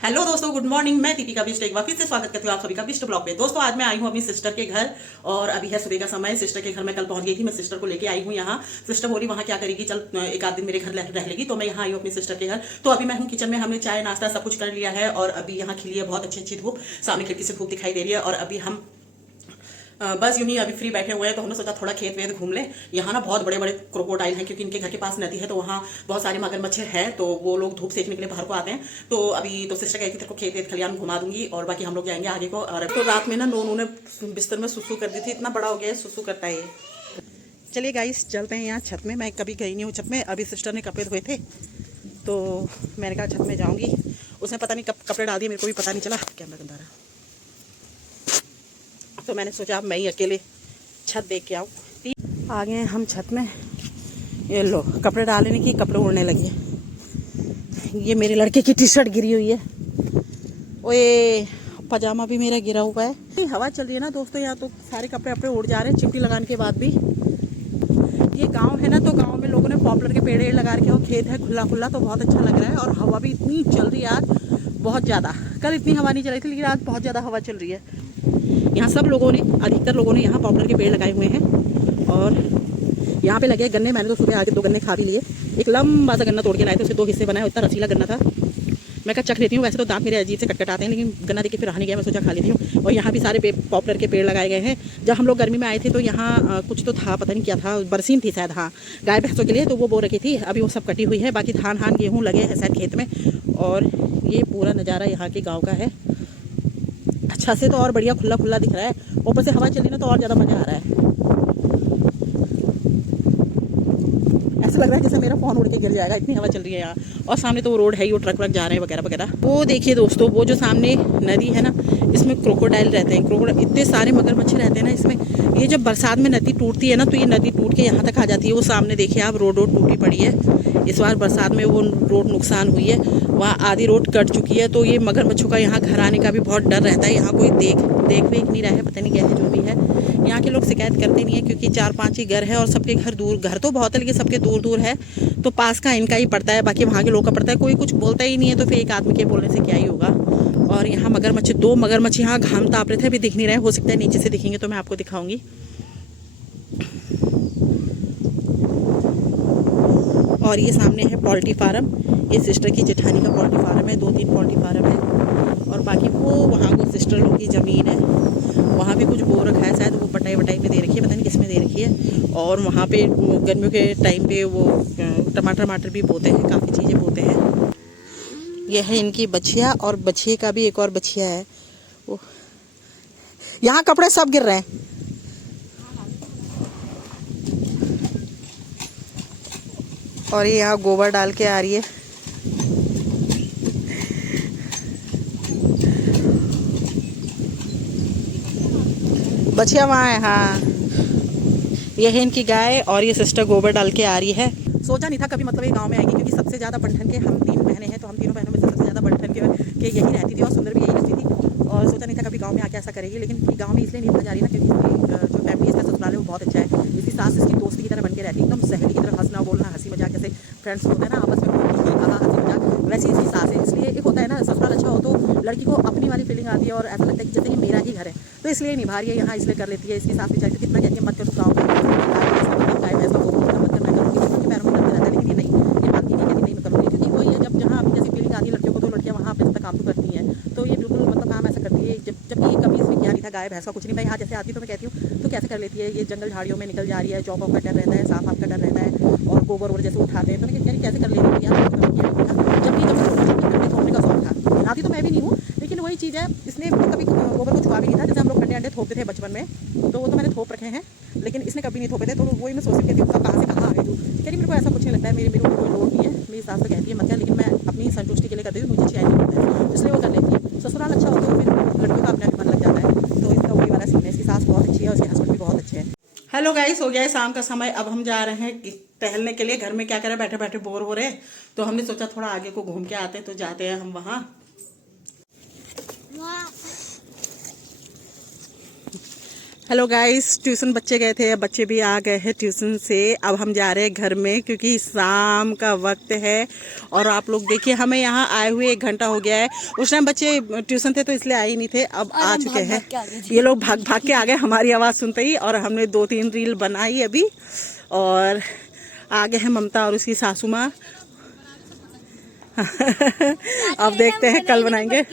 Hello दोस्तों, good morning. मैं दीपिका बिष्ट एक बार फिर से स्वागत करती हूँ आप सभी का बिष्ट ब्लॉग पे। दोस्तों, आज मैं आई हूँ अपनी सिस्टर के घर और अभी है सुबह का समय। सिस्टर के घर मैं कल पहुंच गई थी। मैं सिस्टर को लेके आई हूँ यहाँ। सिस्टर बोली वहाँ क्या करेगी, चल एक आध दिन मेरे घर रह लेगी। तो मैं यहाँ आई हूँ अपनी सिस्टर के घर। तो अभी मैं हूँ किचन में। हमने चाय नाश्ता सब कुछ कर लिया है और अभी यहाँ खिली है बहुत अच्छी अच्छी धूप। सामने खिड़की से धूप दिखाई दे रही है और अभी हम बस यूं ही अभी फ्री बैठे हुए हैं। तो हमने सोचा थोड़ा खेत वेत घूम ले। यहाँ ना बहुत बड़े बड़े क्रोकोडाइल हैं क्योंकि इनके घर के पास नदी है, तो वहाँ बहुत सारे मगरमच्छ है। तो वो लोग धूप सेकने के लिए बाहर को आते हैं। तो अभी तो सिस्टर कहती तेरे को खेत वेत खलियान घुमा दूंगी और बाकी हम लोग जाएंगे आगे को। और तो रात में ना नोनू ने बिस्तर में सुसु कर दी थी। इतना बड़ा हो गया है, सुसु करता है ये। चलिए गाइस, चलते हैं यहाँ छत में। मैं कभी गई नहीं हूँ छत में। अभी सिस्टर ने कपड़े धोए थे तो मैंने कहा छत में जाऊँगी। उसने पता नहीं कब कपड़े डाल दिए, मेरे को भी पता नहीं चला। कैमरा गंदा रहा तो मैंने सोचा अब मैं ही अकेले छत देख के आऊँ। आ गए हम छत में। ये लो, कपड़े डालने की कपड़े उड़ने लगे। ये मेरे लड़के की टी शर्ट गिरी हुई है। ओए, पजामा भी मेरा गिरा हुआ है। हवा चल रही है ना दोस्तों, यहाँ तो सारे कपड़े अपने उड़ जा रहे हैं चिमटी लगाने के बाद भी। ये गांव है ना, तो गांव में लोगों ने पॉपुलर के पेड़ लगा रखे हो। खेत है खुला खुला तो बहुत अच्छा लग रहा है। और हवा भी इतनी चल रही है आज, बहुत ज़्यादा। कल इतनी हवा नहीं चल रही थी, लेकिन आज बहुत ज़्यादा हवा चल रही है। यहाँ सब लोगों ने, अधिकतर लोगों ने यहाँ पॉपुलर के पेड़ लगाए हुए हैं। और यहाँ पे लगे गन्ने। मैंने तो सुबह आके 2 गन्ने खा भी लिए। एक लंबा सा गन्ना तोड़ के लाए थे, उसके 2 हिस्से बनाए। उतना रसीला गन्ना था। मैं कहा चख लेती हूँ। वैसे तो दांत मेरे अजीब से कटकटाते हैं, लेकिन गन्ना देख के फिर रहा नहीं गया। मैं सोचा खा लेती हूँ। और यहाँ भी सारे पॉपुलर के पेड़ लगाए गए हैं। जब हम लोग गर्मी में आए थे तो यहाँ कुछ तो था, पता नहीं क्या था, बरसीम थी शायद। हाँ, गाय भैंसों के लिए, तो वो बो रखी थी। अभी वो सब कटी हुई है। बाकी धान हान गेहूँ लगे हैं शायद खेत में। और ये पूरा नज़ारा यहाँ के गाँव का है। अच्छा से तो और बढ़िया खुला खुला दिख रहा है। ऊपर से हवा चली ना तो और ज़्यादा मज़ा आ रहा है। ऐसा लग रहा है जैसे मेरा फोन उड़ के गिर जाएगा, इतनी हवा चल रही है यहाँ। और सामने तो वो रोड है ही, वो ट्रक व्रक जा रहे हैं वगैरह वगैरह। वो देखिए दोस्तों, वो जो सामने नदी है ना, इसमें क्रोकोडाइल रहते हैं। क्रोकोडाइल इतने सारे मगरमच्छ रहते हैं ना इसमें। ये जब बरसात में नदी टूटती है ना, तो ये नदी टूट के यहाँ तक आ जाती है। वो सामने देखिए आप, रोड टूटी पड़ी है। इस बार बरसात में वो रोड नुकसान हुई है, वहाँ आधी रोड कट चुकी है। तो ये मगरमच्छों का यहाँ घर आने का भी बहुत डर रहता है। यहाँ कोई देख नहीं रहा है, पता नहीं क्या है जो भी है। यहाँ के लोग शिकायत करते नहीं है क्योंकि 4-5 ही घर है और सबके घर दूर, घर तो बहुत है लेकिन सबके दूर दूर है। तो पास का इनका ही पड़ता है, बाकी वहाँ के लोग का पड़ता है। कोई कुछ बोलता ही नहीं है, तो फिर एक आदमी के बोलने से क्या ही होगा। और यहाँ मगरमच्छ, 2 मगरमच्छ यहाँ घाम ताप रहे थे, अभी दिख नहीं रहे। हो सकता है नीचे से दिखेंगे तो मैं आपको दिखाऊंगी। और ये सामने है पोल्ट्री फार्म। ये सिस्टर की जेठानी का पोल्ट्री फार्म है। 2-3 पोल्ट्री फार्म है। और बाकी वो वहाँ वो सिस्टर लोग की ज़मीन है, वहाँ भी कुछ बो रखा है शायद। वो बटाई वटाई में दे रखी है, पता नहीं किस में दे रखी है। और वहाँ पे गर्मियों के टाइम पे वो टमाटर भी बोते हैं, काफ़ी चीज़ें बोते हैं। यह है इनकी बछिया, और बछिए का भी एक और बछिया है। वो यहाँ कपड़े सब गिर रहे हैं। और ये यहाँ गोबर डाल के आ रही है। बछिया वहाँ है। हाँ, ये है इनकी गाय और ये सिस्टर गोबर डाल के आ रही है। सोचा नहीं था कभी मतलब ये गांव में आएगी, क्योंकि सबसे ज़्यादा बंठन के हम 3 बहनें हैं। तो हम तीनों बहनों में से सबसे ज़्यादा बंठन के यही रहती थी और सुंदर भी यही रहती थी। और सोचा नहीं था कभी गांव में आके ऐसा करेगी। लेकिन गांव में इसलिए नहीं रह जा रही ना, क्योंकि इसकी जो फैमिली, इसका ससुराल है वो बहुत अच्छा है। इसकी सास इसकी दोस्त की तरह बन के रहती है, एकदम सहेली की तरह। हंसना बोलना, हंसी मजाक, जैसे फ्रेंड्स होते हैं ना आपस में, हंसी मजाक, वैसी इसकी सास है। इसलिए एक होता है ना, ससुराल अच्छा हो तो लड़की को अपनी वाली फीलिंग आती है और ऐसा लगता है कि जैसे कि मेरा ही घर है। तो इसलिए निभा रही है यहाँ, इसलिए कर लेती है। इसकी सास बेचारी कितना कहती है मत करो गाँव में, गाय भैंस का गोबर मत करना, करूँगी उनके पैरों में दर्द रहता है। लेकिन ये नहीं, ये मानती नहीं, कहती नहीं मैं करूँगी। क्योंकि वही है, जब जहाँ अपनी जैसी फीलिंग आती है लड़कियों को, तो लड़कियाँ वहाँ अपने तक काम तो करती हैं। तो ये बिल्कुल मतलब काम ऐसा करती है। जबकि कभी इसमें किया नहीं था गाय भैंस का कुछ नहीं। मैं यहाँ जैसे आती तो मैं कहती हूँ तो कैसे कर लेती है। ये जंगल झाड़ियों में निकल जा रही है, जॉब का डर रहता है, सांप का डर रहता है, और गोबर वोबर जैसे उठाते हैं। तो मैं कहती कैसे कर लेती है। जबकि थोपने का शौक था, आती तो मैं भी नहीं हूँ। लेकिन वही चीज़ है, इसने कभी गोबर को छुआ भी नहीं था। जैसे हम लोग अंडे थोपते थे बचपन में, तो वो तो मैंने थोप रखे हैं, लेकिन इसने कभी नहीं थोपे थे। तो वही मैं सोचती थी कहाँ से कहाँ आए तू। कह रही मेरे को ऐसा कुछ नहीं लगता है, मेरे को कोई लोड नहीं है। मेरी सास तो कहती है मत कर, लेकिन मैं अपनी संतुष्टि के लिए करती हूँ, मुझे चाहिए नहीं होता है, इसलिए वो कर लेती है। ससुराल अच्छा हो तो फिर लड़कियों का अपने मन लग जाता है। तो इसका वही वाला सीन है। इसकी सास बहुत अच्छी है और इसके हस्बैंड भी बहुत अच्छे हैं। हेलो गाइस, हो गया है शाम का समय। अब हम जा रहे हैं टहलने के लिए। घर में क्या करें, बैठे बैठे बोर हो रहे हैं। तो हमने सोचा थोड़ा आगे को घूम के आते हैं। तो जाते हैं हम वहाँ। हेलो गाइस, ट्यूशन बच्चे गए थे, अब बच्चे भी आ गए हैं ट्यूशन से। अब हम जा रहे हैं घर में क्योंकि शाम का वक्त है। और आप लोग देखिए, हमें यहाँ आए हुए 1 घंटा हो गया है। उस टाइम बच्चे ट्यूशन थे तो इसलिए आए ही नहीं थे, अब आ चुके हैं। ये लोग भाग भाग के आ गए हमारी आवाज़ सुनते ही। और हमने 2-3 रील बनाई अभी, और आगे हैं ममता और उसकी सासू माँ। अब देखते हैं, कल बनाएंगे।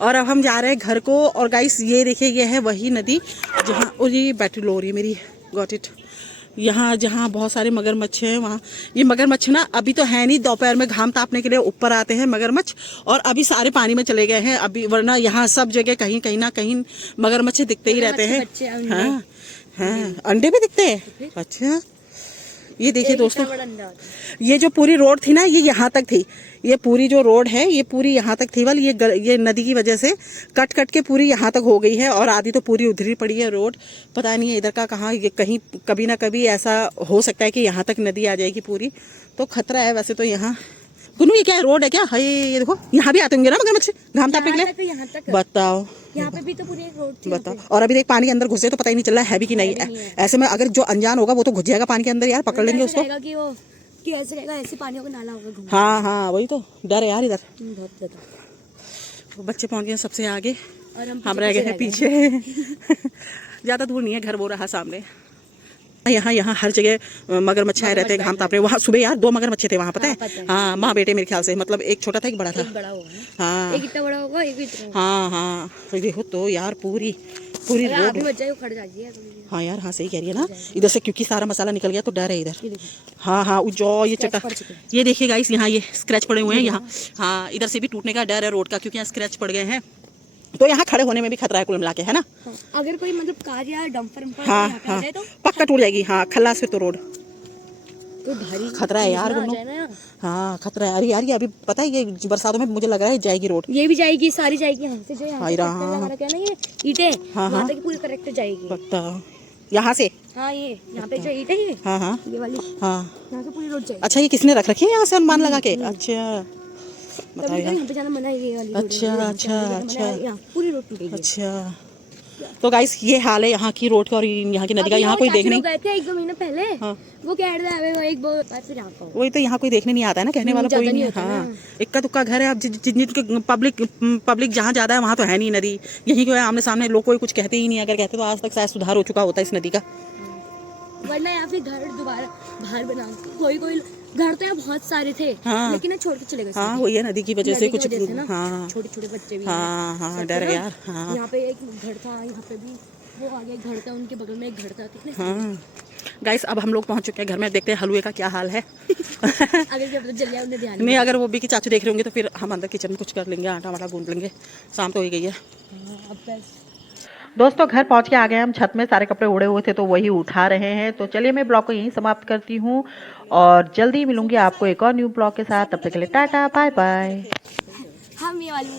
और अब हम जा रहे हैं घर को। और गाइस ये देखिए, ये है वही नदी जहाँ, और ये बैटरी लो रही है मेरी, गॉट इट। यहाँ जहाँ बहुत सारे मगरमच्छ हैं, वहाँ ये मगरमच्छ ना अभी तो है नहीं, दोपहर में घाम तापने के लिए ऊपर आते हैं मगरमच्छ, और अभी सारे पानी में चले गए हैं अभी, वरना यहाँ सब जगह कहीं कहीं ना कहीं मगरमच्छ दिखते ही रहते हैं। हाँ हाँ, अंडे भी दिखते हैं। अच्छा, ये देखिए दोस्तों, ये जो पूरी रोड थी ना, ये यहाँ तक थी। ये पूरी जो रोड है, ये पूरी यहाँ तक थी, वाली ये नदी की वजह से कट कट के पूरी यहाँ तक हो गई है, और आधी तो पूरी उधरी पड़ी है रोड। पता नहीं है इधर का कहाँ, ये कहीं कभी ना कभी ऐसा हो सकता है कि यहाँ तक नदी आ जाएगी पूरी, तो खतरा है वैसे तो यहाँ। गुनू ये क्या है, रोड है क्या? हाय, ये देखो यहाँ भी आते होंगे ना मगरमच्छ घाम तापने के लिए। बताओ, यहाँ पे भी तो पूरी एक रोड थी। बताओ। और अभी देख, पानी के अंदर घुसे तो पता ही नहीं चल रहा है भी कि नहीं। ऐसे में अगर जो अनजान होगा वो तो घुस जाएगा पानी के अंदर यार, पकड़ लेंगे उसको। कि ऐसे रहेगा, ऐसे पानियों का नाला होगा। हाँ हाँ, वही तो डर है यार इधर। बहुत ज्यादा। बच्चे पहुंच गए सबसे आगे, और हम रह गए हैं पीछे। ज्यादा दूर नहीं है, घर वो रहा सामने। यहाँ हर जगह मगरमच्छ आए रहते हैं घाम तापने। वहाँ सुबह यार 2 मगरमच्छ थे वहाँ, पता है? हाँ, माँ बेटे मेरे ख्याल से, मतलब एक छोटा था एक बड़ा था। बड़ा होगा, हाँ एक इतना बड़ा होगा, एक इतना। हाँ हाँ, देखो तो यार पूरी रोड। खड़ जाती है। हाँ यार, हाँ सही कह रही है ना, इधर से क्योंकि सारा मसाला निकल गया तो डर है इधर। हाँ हाँ, जो ये चट्टा, ये देखिए गाइस, यहाँ ये स्क्रैच पड़े हुए हैं यहाँ। हाँ, इधर से भी टूटने का डर है रोड का, क्योंकि यहाँ स्क्रैच पड़ गए हैं, तो यहाँ खड़े होने में भी खतरा है कुल मिला के, है ना? अगर कोई मतलब कार या डंपर हाँ हाँ, तो पक्का टूट जाएगी। हाँ, खल्लास फिर तो रोड तो भारी खतरा है यार गुन्नू। हाँ खतरा है। अरे यार, ये अभी पता है, ये बरसातों में मुझे लग रहा है जाएगी रोड। ये भी जाएगी, सारी जाएगी यहाँ से, जो यहाँ पे लगा रखा है ना ये ईंटें, हाँ वहाँ तक पूरी करेक्ट जाएगी। पता यहाँ से? हाँ, ये यहाँ पे जो ईंटें है, हाँ हाँ, ये वाली, हाँ, यहाँ से पूरी रोड जाएगी। अच्छा, ये किसने रख रखी है यहाँ से अनुमान लगा के? अच्छा बताओ यार। यहाँ पे जाना मना है, ये वाली। अच्छा अच्छा अच्छा, पूरी रोड टूटेगी। अच्छा, तो गाइस ये हाल है यहाँ की रोड का और यहाँ की नदी का। यहाँ कोई देखने गए थे 1-2 महीने पहले। हाँ, वो कह रहा है वो एक फिर यहाँ का वही तो, यहाँ कोई देखने नहीं आता है ना, कहने वाला कोई नहीं है। हाँ, इक्का दुक्का घर है। अब जिनके पब्लिक जहाँ ज्यादा है वहाँ तो है नहीं नदी, यहीं को है आमने सामने, लोग कोई कुछ कहते ही नहीं। अगर कहते तो आज तक शायद सुधार हो चुका होता है इस नदी का। वरना यहाँ पे घर दोबारा बाहर बना, कोई घर तो यहाँ बहुत सारे थे। हाँ, लेकिन छोड़ के चले गए। हाँ, वही है, नदी की वजह से कुछ। हाँ, छोटे छोटे बच्चे भी। हाँ हाँ, डर है यार। हाँ, यहाँ पे एक घर था, यहाँ पे भी वो आगे घर था, उनके बगल में एक घर था। कितने? हाँ गाइस, अब हम लोग पहुंच चुके हैं घर में। देखते हैं हलवे का क्या हाल है। अगर जल जाए उन्हें ध्यान नहीं, अगर वो भी की चाचू देख रहे होंगे तो फिर हम अंदर किचन में कुछ कर लेंगे, आटा वाटा गूंद लेंगे। शाम तो हो गई है। दोस्तों घर पहुंच के आ गए हम। छत में सारे कपड़े उड़े हुए थे तो वही उठा रहे हैं। तो चलिए मैं ब्लॉग को यहीं समाप्त करती हूँ और जल्दी मिलूंगी आपको एक और न्यू ब्लॉग के साथ। तब तक के लिए टाटा, बाय बाय। हम ये वाली